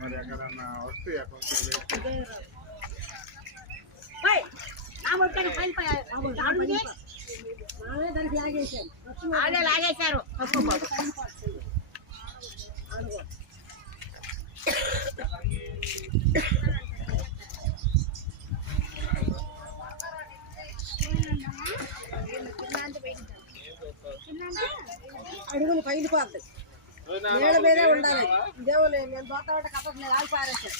మరి ఎక్కడన్నా వస్తే లాగేశారు అడుగులు పైన పోద్ది నీళ్ళ మీదే ఉండాలి. దేవుళ్ళు నేను దోత కప్ప నేను ఆగి పారేసాను.